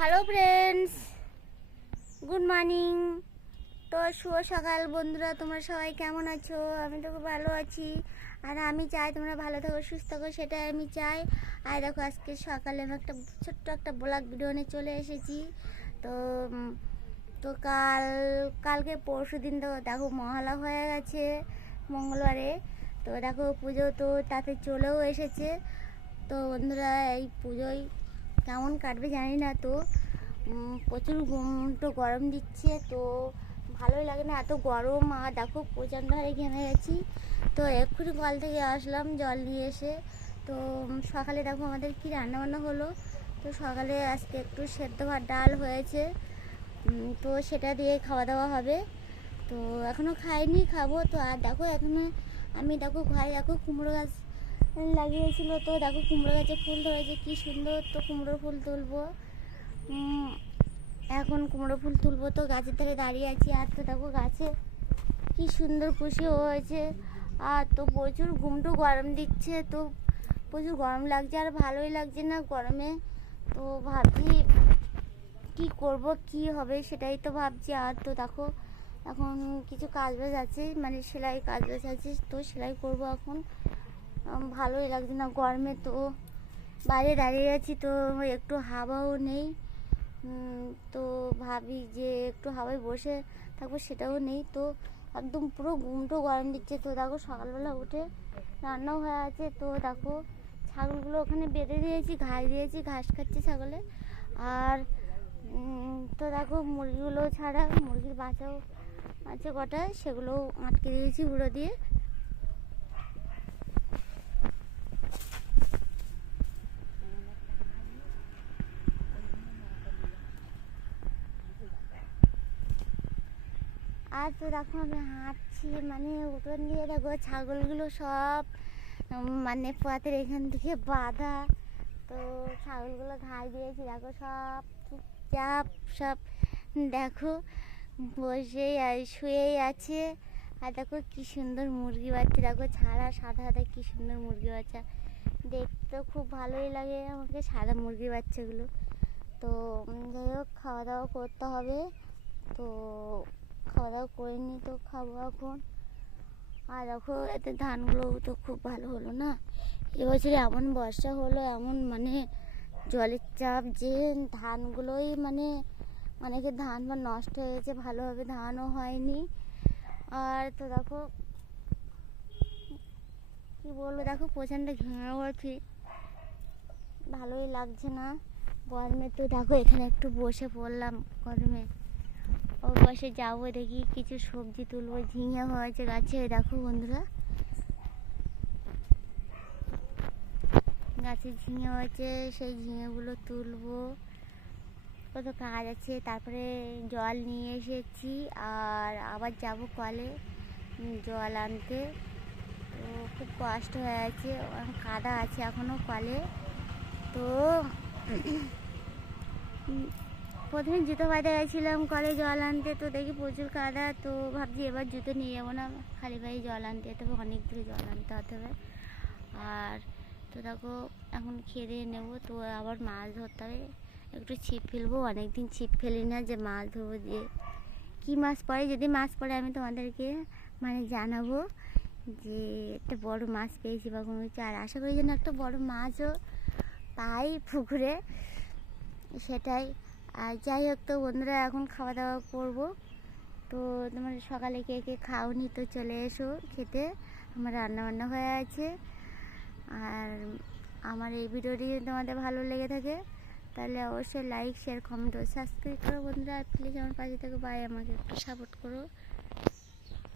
Hello friends good morning তো শুভ সকাল, বন্ধুরা। তোমরা সবাই কেমন আছো? আমি তো খুব ভালো আছি। আর আমি চাই তোমরা ভালো থাকো, সুস্থ থাকো, সেটাই আমি চাই। আর দেখো, আজকে সকালে আমি একটা ছোট্ট একটা ব্লগ ভিডিও নিয়ে চলে এসেছি। তো তো কাল, কালকে পরশু দিন তো দেখো মহালা হয়ে গেছে মঙ্গলবারে। তো দেখো, পুজো তো তাতে চলেও এসেছে। তো বন্ধুরা, এই পুজোয় কেমন কাটবে জানি না তো। প্রচুর তো গরম দিচ্ছে, তো ভালোই লাগে না এত গরম। আর দেখো প্রচণ্ড হারে ঘেমে গেছি। তো এক্ষুনি কল থেকে আসলাম জল নিয়ে এসে। তো সকালে দেখো আমাদের কি রান্না বান্না হলো। তো সকালে আজকে একটু সেদ্ধ ভাত ডাল হয়েছে। তো সেটা দিয়ে খাওয়া দাওয়া হবে। তো এখনও খাইনি, খাব। তো আর দেখো এখানে আমি দেখো ঘরে দেখো কুমড়ো গাছ লাগিয়েছিল তো দেখো কুমড়ো গাছে ফুল ধরেছে, কি সুন্দর তো কুমড়ো ফুল তুলবো। এখন কুমড়ো ফুল তুলবো তো গাছের ধারে দাঁড়িয়ে আছি, আর তো দেখো গাছে কি সুন্দর খুশি হয়েছে। আর তো প্রচুর ঘুমটু গরম দিচ্ছে, তো প্রচুর গরম লাগছে, আর ভালোই লাগছে না গরমে। তো ভাবছি কি করব, কি হবে সেটাই তো ভাবছি। আর তো দেখো এখন কিছু কাজ বাজ আছে মানে সেলাই কাজ বাজ আছে, তো সেলাই করব এখন। ভালোই লাগছে না গরমে তো। বাইরে দাঁড়িয়ে আছি তো একটু হাওয়াও নেই। তো ভাবি যে একটু হাওয়ায় বসে থাকব সেটাও নেই তো। একদম পুরো ঘুমটো গরম দিচ্ছে তো। দেখো সকালবেলা উঠে রান্নাও হয়ে আছে তো। দেখো ছাগলগুলো ওখানে বেঁধে দিয়েছি, ঘাস দিয়েছি, ঘাস খাচ্ছে ছাগলে। আর তো দেখো মুরগিগুলো ছাড়া, মুরগির বাচ্চাও আছে কটা সেগুলো আটকে দিয়েছি গুঁড়ো দিয়ে। আর তো দেখো আমি হাঁটছি মানে উঠোন দিয়ে দেখো ছাগলগুলো সব মানে পথের এখান থেকে বাঁধা। তো ছাগলগুলো ঘাস দিয়েছি, দেখো সব চুপচাপ সব, দেখো আর শুয়েই আছে। আর দেখো কি সুন্দর মুরগি বাচ্চা, দেখো ছাড়া সাদা সাদা কি সুন্দর মুরগি বাচ্চা। দেখতে খুব ভালোই লাগে আমাকে সাদা মুরগি বাচ্চাগুলো। তো যাই হোক, খাওয়া দাওয়া করতে হবে। তো খাওয়া দাওয়া করে নি তো খাব এখন। আর দেখো, এতে ধানগুলো তো খুব ভালো হলো না। এবছরে এমন বর্ষা হলো, এমন মানে জলের চাপ যে ধানগুলোই মানে অনেকের ধান বা নষ্ট হয়েছে ভালোভাবে ধানও হয়নি। আর তো দেখো, কি বলব, দেখো প্রচণ্ড ঘেমে পড়ছি ভালোই লাগছে না। গরমে তো দেখো, এখানে একটু বসে পড়লাম গরমে। ও বসে যাব, দেখি কিছু সবজি তুলবো, ঝিঙে হয়েছে গাছে দেখো বন্ধুরা। গাছে ঝিঙে হয়েছে, সেই ঝিঙেগুলো তুলবো। কত কাজ আছে, তারপরে জল নিয়ে এসেছি, আর আবার যাব কলে জল আনতে। তো খুব কষ্ট হয়ে আছে কাদা আছে এখনও কলে। তো প্রথমে জুতো পাতে গেছিলাম কলে জল আনতে, তো দেখি প্রচুর কাদা, তো ভাবছি এবার জুতো নিয়ে যাব না, খালি পায়ে জল আনতে যেতে হবে অনেক দূরে জল আনতে হতে হবে। আর তো দেখো, এখন খেয়ে দিয়ে নেব, তো আবার মাছ ধরতে হবে। একটু ছিপ ফেলব, অনেকদিন ছিপ ফেলি না যে মাছ ধরবো দিয়ে কী মাছ পড়ে? যদি মাছ পড়ে, আমি তোমাদেরকে মানে জানাব যে একটা বড় মাছ পেয়েছি বা কোনো কিছু। আর আশা করি যেন একটা বড় মাছও পাই পুকুরে, সেটাই। আর যাই হোক তো বন্ধুরা, এখন খাওয়া দাওয়া করব। তো তোমার সকালে কে কে খাওনি তো চলে এসো খেতে। আমার রান্না বান্না হয়ে আছে। আর আমার এই ভিডিওটি যদি তোমাদের ভালো লেগে থাকে, তাহলে অবশ্যই লাইক শেয়ার কমেন্ট ও সাবস্ক্রাইব করো বন্ধুরা। প্লিজ আমার পাশে থেকে বাই আমাকে একটু সাপোর্ট করো।